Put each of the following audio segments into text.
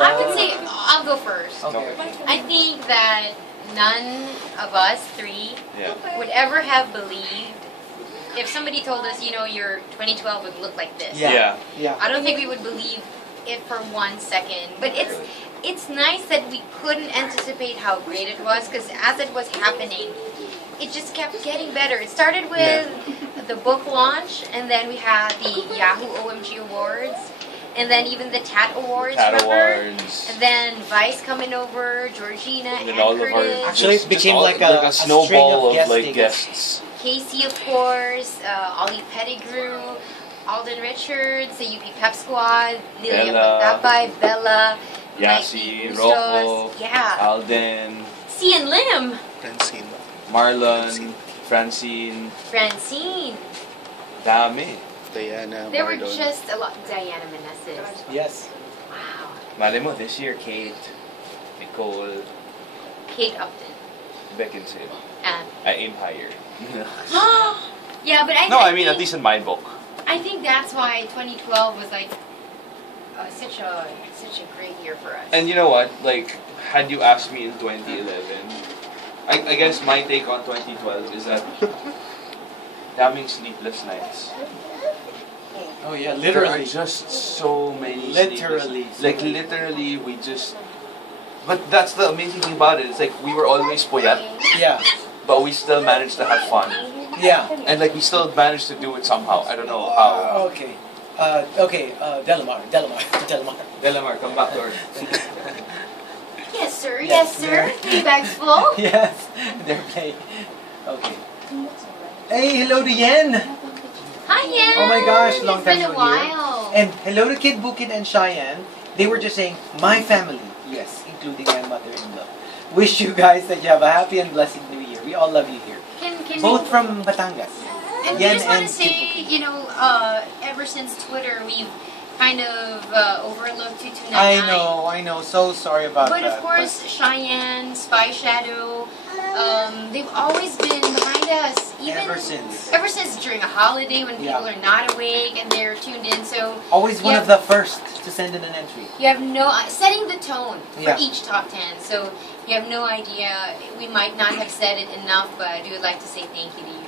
I would say, I'll go first. Okay. I think that none of us three would ever have believed if somebody told us, you know, your 2012 would look like this. Yeah. I don't think we would believe it for 1 second. But it's nice that we couldn't anticipate how great it was, because as it was happening, it just kept getting better. It started with the book launch, and then we had the Yahoo OMG Awards, and then even the TAT Awards. And then Vice coming over, Georgina, and Curtis. Actually, it became like a snowball of like guests. Casey, of course, Ollie Pettigrew, Alden Richards, the UP Pep Squad, Lilia Magdabay, Bella, Yasi, Rocco, Alden, Cian Lim, Marlon, Francine. Dami. Diana, there were just a lot. Diana Meneses. Yes. Wow. Mali mo, this year, Kate, Nicole, Kate Upton. Beckinsale. And Aim higher. yeah, but I mean, at least in my book. I think that's why 2012 was like such a great year for us. And you know what? Like, had you asked me in 2011, I guess my take on 2012 is that daming sleepless nights. Oh yeah, literally. There are just so many. Literally. Like literally, we just. But that's the amazing thing about it. It's like we were always puyat. Yeah. But we still managed to have fun. Yeah. And like we still managed to do it somehow. I don't know how. Okay. Delamar, come back to earth. Yes, sir. Yes, sir. 3 bags full. Yes, they're playing. Okay. Hey, hello to Yen. Hi, Yen. Oh my gosh, long time no no while. And hello to Kid Bukid and Cheyenne. They were just saying, my family. Yes, including my mother-in-law. Wish you guys that you have a happy and blessed New Year. We all love you here. Both from Batangas. And we just want to say, you know, ever since Twitter, we've kind of overlooked 2299. I know. So sorry about that. But of course, Cheyenne, Spy Shadow, they've always been behind us. Ever since during a holiday when people are not awake and they're tuned in. So always one of the first to send in an entry. You have no setting the tone for each top 10. So you have no idea. We might not have said it enough, but I would like to say thank you to you.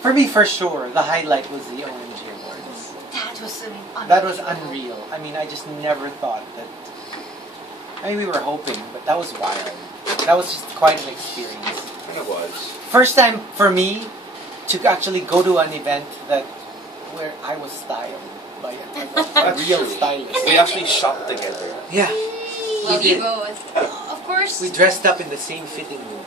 For me, for sure, the highlight was the OMG Awards. That was unreal. I mean, I just never thought that. I mean, we were hoping, but that was wild. That was just quite an experience. It was. First time for me to actually go to an event where I was styled by a real stylist. We actually shopped together. Yeah. Well, we did. Of course. We dressed up in the same fitting room.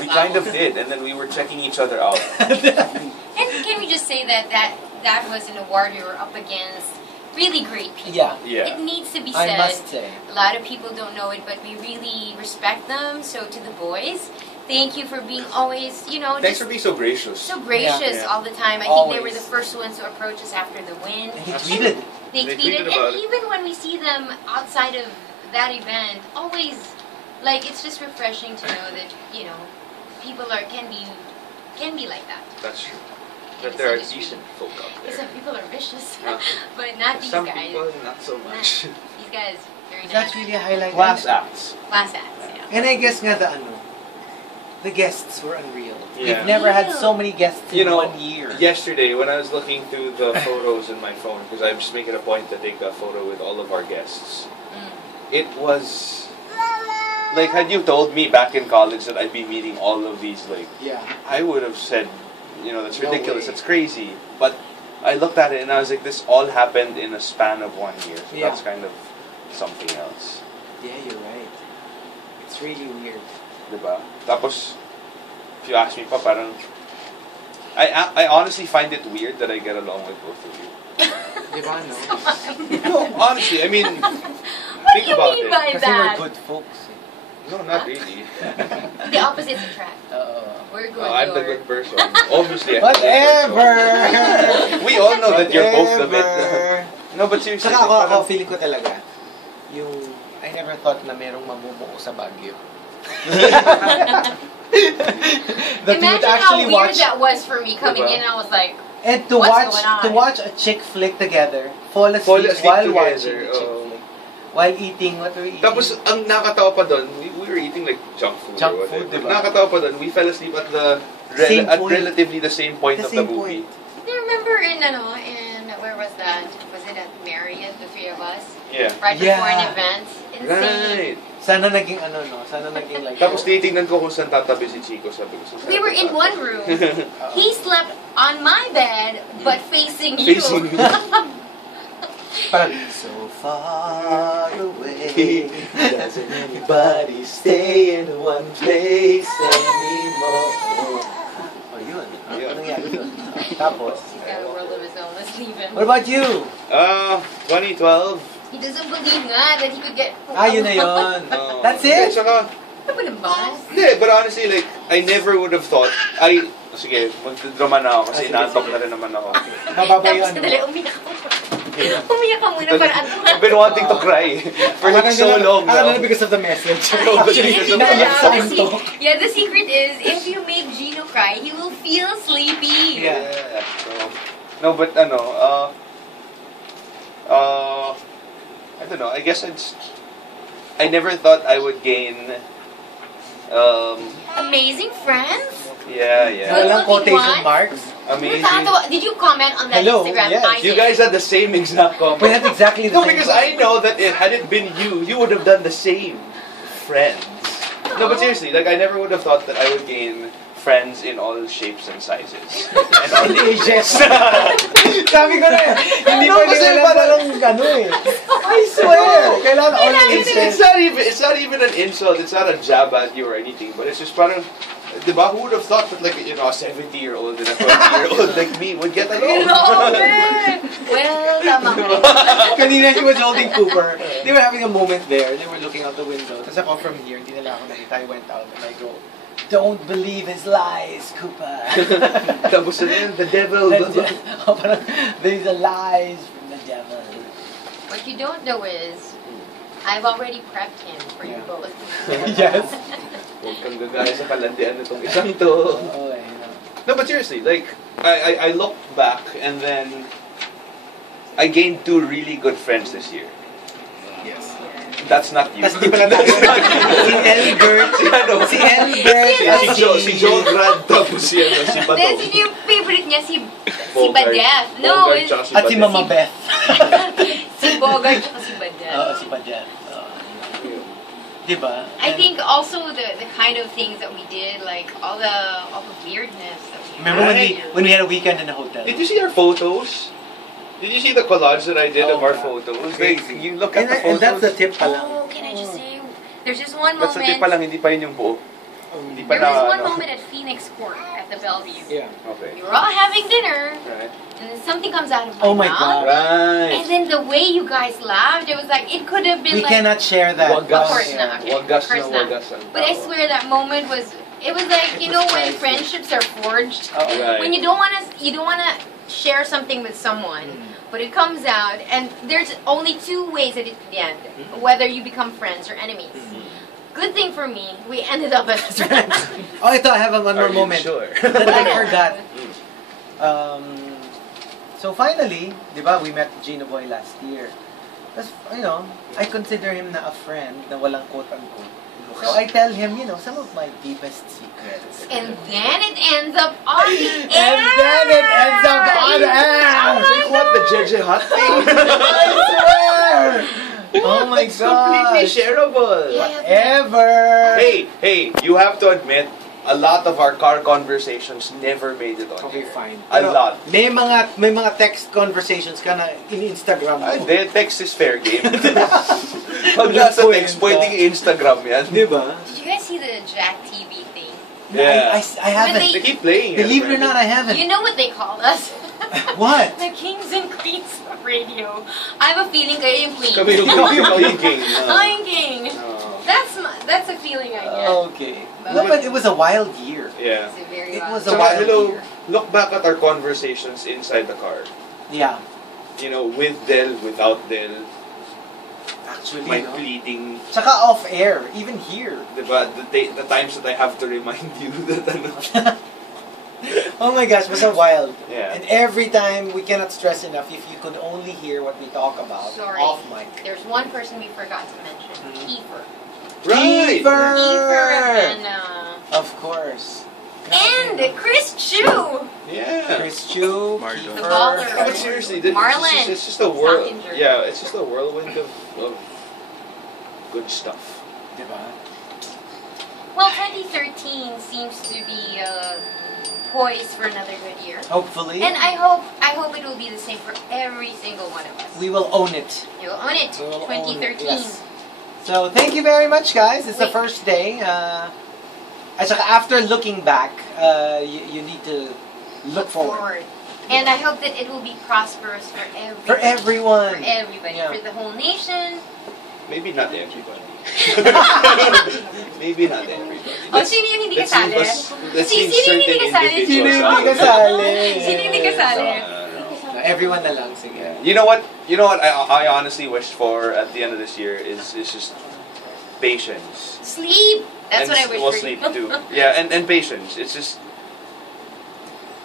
We kind of did, and then we were checking each other out. And can we just say that was an award we were up against really great people. Yeah. It needs to be said. I must say. A lot of people don't know it, but we really respect them. So to the boys, thank you for being always, you know. Thanks for being so gracious. So gracious all the time. I think they were the first ones to approach us after the win. And tweeted. They tweeted. And even when we see them outside of that event, always, like, it's just refreshing to know that, you know, people can be like that. That's true. That there are decent folk out there. Some people are vicious, but not these guys. Some people, not so much. These guys, very nice. That's really a highlight. Class acts. Class acts, yeah. And I guess nga the guests were unreal. Yeah. We've never had so many guests in 1 year. Yesterday, when I was looking through the photos in my phone, because I'm just making a point to take a photo with all of our guests, it was... Like, had you told me back in college that I'd be meeting all of these, like, I would have said, you know, that's ridiculous, that's crazy. But I looked at it and I was like, this all happened in a span of 1 year. So that's kind of something else. Yeah, you're right. It's really weird. Diba? Tapos, if you ask me pa, parang... I honestly find it weird that I get along with both of you. Diba, no? No, honestly, I mean... What do you mean by that? Because we're good folks. No, not really. The opposites attract. We're good. I'm the good person. Obviously, whatever! We all know that you're both the bit. No, but seriously. Saka ako feeling ko talaga, I never thought na merong mamumuo sa Baguio. Imagine how weird that was for me coming in. I was like, and to watch a chick flick together, fall asleep while together. Watching the chick flick, while eating what we eating. Tapos ang nakakatawa pa doon, we were eating like junk food or whatever. Diba? Nakakatawa pa doon, we fell asleep at relatively the same point of the movie. Do you remember in where was that? Was it at Marriott, the three of us? Yeah. Right before an event. Insane. Right. Sana naging Sana naging like. Tapos titignan ko kung saan tatabi si Chico, sabi ko. We were in one room. He slept on my bed, but facing you. Facing me. Parang, so far away, doesn't anybody stay in one place anymore? Oh, yun. Ano nangyari doon? Tapos? He's got a world of his own. Let's leave him. What about you? 2012. He doesn't believe nga that he could get... Yun na yun. That's it? Saka, Hindi, but honestly, like, I never would have thought, sige, magdrama na ako kasi inaantok na rin naman ako. Mababayan mo. Tapos umiyak ako. Umiyak ka muna para I've been wanting to cry for like so long now. Because of the message. Yeah, the secret is, if you make Gino cry, he will feel sleepy. Yeah. So, no, but I don't know. I guess I never thought I would gain. Amazing friends. Yeah. Walang quotation marks. Amazing. Did you comment on that Instagram? Yes. You guys had the same exact comment. We had exactly the same. No, because I know that had it been you would have done the same. Friends. No, but seriously, like I never would have thought that I would gain friends in all shapes and sizes. And all ages. Sabi ko na hindi pa nila parang I swear! Kailangan all ages. It's not even an insult. It's not a jab at you or anything. But it's just parang, diba, who would have thought that like, a 70-year-old and a 20-year-old like me would get along? Well, tama ka. Kanina he was holding Cooper. They were having a moment there. They were looking out the window. Tapos ako from here, hindi nila ako nakita. I went out and I go, don't believe his lies, Cooper. Tapos the devil. There's a lies from the devil. What you don't know is, I've already prepped him for you both. Yes. Huwag kang gagaya sa kalandian nitong isang to. No, but seriously, like, I look back and then I gained 2 really good friends this year. Yes. That's not you. Tapos di pala tayo. Si Elbert. Si Elbert. Si Joe Grad. Tapos si Bato. Then, sino yung favorite niya? Si Badef. No. At si Mama Beth. Si Bogart at si Badef. Oo, si Badef. Diba? I think also the kind of things that we did, like all the weirdness that we Remember when we had a weekend in a hotel? Did you see our photos? Did you see the collage that I did of our photos? Like, you look at the photos. And that's the tip pa lang. Oh, can I just say, there's just one That's moment. the tip pa lang, hindi pa yun yung buo. Hindi pa There was na, one moment at Phoenix Court at the Bellevue. Yeah. Okay. We were all having dinner, Right. and then something comes out of my my mouth. God. Right. And then the way you guys laughed, it was like, it could have been We like... cannot share that. Of course not. Wagas Of course na not. wagas ang But I tao. swear that moment was, it was like, you know, when priceless. friendships are forged, Right. when you don't wanna share something with someone, but it comes out, and there's only 2 ways that it could end, whether you become friends or enemies. Good thing for me, we ended up as friends. Oh, ito, I have one more moment. Sure. That I forgot. So finally, di ba, we met Gino Boy last year. Tapos, I consider him na a friend na walang quote-unquote. So I tell him, some of my deepest secrets. And then it ends up on the air! And then it ends up on air! Like what, the JJ Hot thing? I swear! Oh my It's God! completely shareable. Whatever! Hey, you have to admit, a lot of our car conversations never made it on Okay, air. fine. A lot. May mga text conversations ka na in Instagram mo. Hindi, text is fair game. Pag nasa text, pwedeng Instagram yan. Diba? Did you guys see the Jack TV thing? Yeah. I haven't. They keep playing it. Believe it or not, I haven't. You know what they call us? What? The kings and queens of radio. I have a feeling kayo yung queen. Kami yung king. I'm king. That's a feeling I get. Okay. No, but it was a wild year. Yeah. It's a very It wild was a thing. wild Hello, year. look back at our conversations inside the car. Yeah. With Del, without Del. Actually, my no? pleading. Tsaka off-air, even here. Diba? The times that I have to remind you that ano. Oh my gosh, it was so wild. Yeah. And every time, we cannot stress enough, if you could only hear what we talk about Sorry. off mic. There's one person we forgot to mention. Kiefer. Right! Kiefer and Of course. and Chris Chu. Yeah. Chris Chu, Marlon. The baller. Yeah, but seriously, Marlon. it's just a whirl. Stockinger. Yeah, it's just a whirlwind of good stuff. Diba? Well, 2013 seems to be poised for another good year. Hopefully. And I hope it will be the same for every single one of us. We will own it. You'll own it. We will 2013. own it, yes. So, thank you very much, guys. It's the Wait. first day. At saka after looking back, you need to look forward. And I hope that it will be prosperous for everybody. For everyone. For everybody. Yeah. For the whole nation. Maybe not everybody. Maybe not everybody. Oh, sino yung hindi kasali? Let's leave Sino yung hindi certain kasali? individuals Sino yung out. hindi kasali? Sino yung hindi kasali? Everyone na lang, sige. You know what? I honestly wish for at the end of this year is just patience. Sleep. That's what I wish well, for sleep you. too. Yeah, and patience. It's just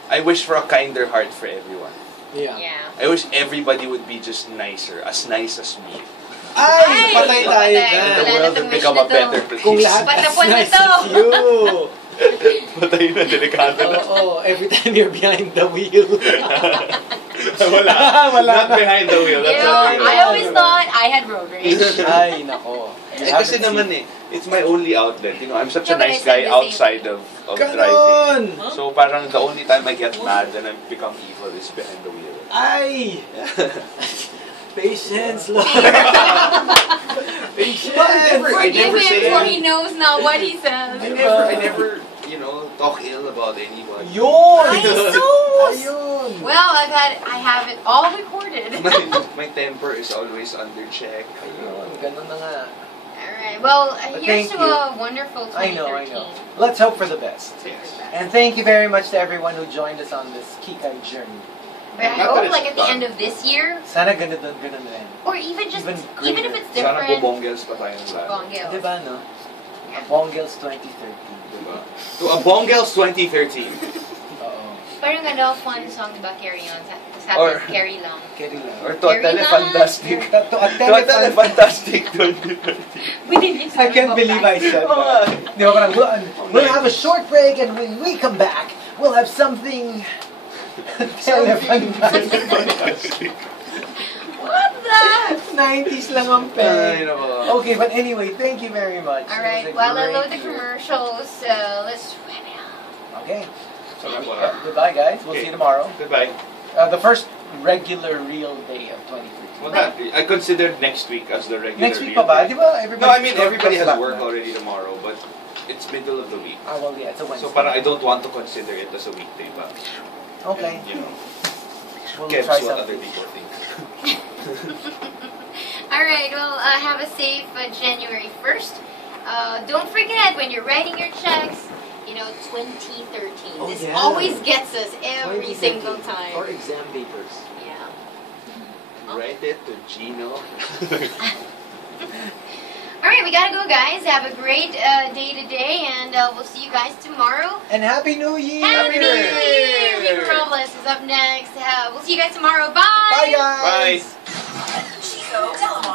I wish for a kinder heart for everyone. Yeah. Yeah. I wish everybody would be just nicer, as nice as me. Ay! Patay tayo patay. dyan. And the Wala world na would tong become wish a na to. better Kung place. lahat Patapon as na nice to. as you. Patay na, delikado na. Oo, every time you're behind the wheel. Wala. Wala Not na. behind the wheel. That's You not know, real. I always thought I had road rage. Ay, nako. Eh, kasi naman it's my only outlet. I'm such a Yeah, but nice I said guy the same outside thing. of Ganon! driving. So parang the only time I get mad and I become evil is behind the wheel. Ay! Patience, Lord. Patience. I Forgive never him say for he knows not what he says. I never, talk ill about anyone. Yun! Jesus! Ayun! Well, I have it all recorded. My temper is always under check. Ayun, ganun na nga. Alright, well, But here's thank to you. a wonderful 2013. I know. Let's hope for the best. Yes. And thank you very much to everyone who joined us on this Kikay journey. But I Not that hope, it's like, at the done. end of this year, Sana ganun rin. or even just, Even even if greater. it's Sana different. bobongels pa tayo ng lahat. Bongels. Diba, no? Yeah. Bongels 2013. Diba? To a Bongels 2013. Oo. Parang fun song, diba, Carry On? Or- Carry Long. Carry lang. Or to a Very Telefantastic. To a To a Telefantastic 2013. We didn't I can't believe I said Oo that. nga. Di ba, parang, we'll have a short break, and when we come back, we'll have something... Telefantastic. What the? 90s lang ang Ay, pen. nako. Okay, but anyway, thank you very much. Alright, It was a while I great load the year. commercials, let's wrap it up. Okay. Sarap wala. Goodbye, guys. We'll see you tomorrow. Goodbye. The first regular real day of 2023. Well, not, I considered next week as the regular. Next week pa real ba? day. Di ba everybody... No, I mean everybody has back work na. already tomorrow, but it's middle of the week. Ah, well, yeah, it's a Wednesday. So parang I don't want to consider it as a weekday, but Okay. We'll cares try what other something. people think. Alright, well, have a safe January 1st. Don't forget, when you're writing your checks, 2013. Oh, This yeah. always gets us every 2013. single time. For exam papers. Yeah. Write it to Gino. Alright, we gotta go, guys. Have a great day today, and we'll see you guys tomorrow. And Happy New Year! Happy New Year! River Robles is up next. We'll see you guys tomorrow. Bye! Bye, guys! Bye.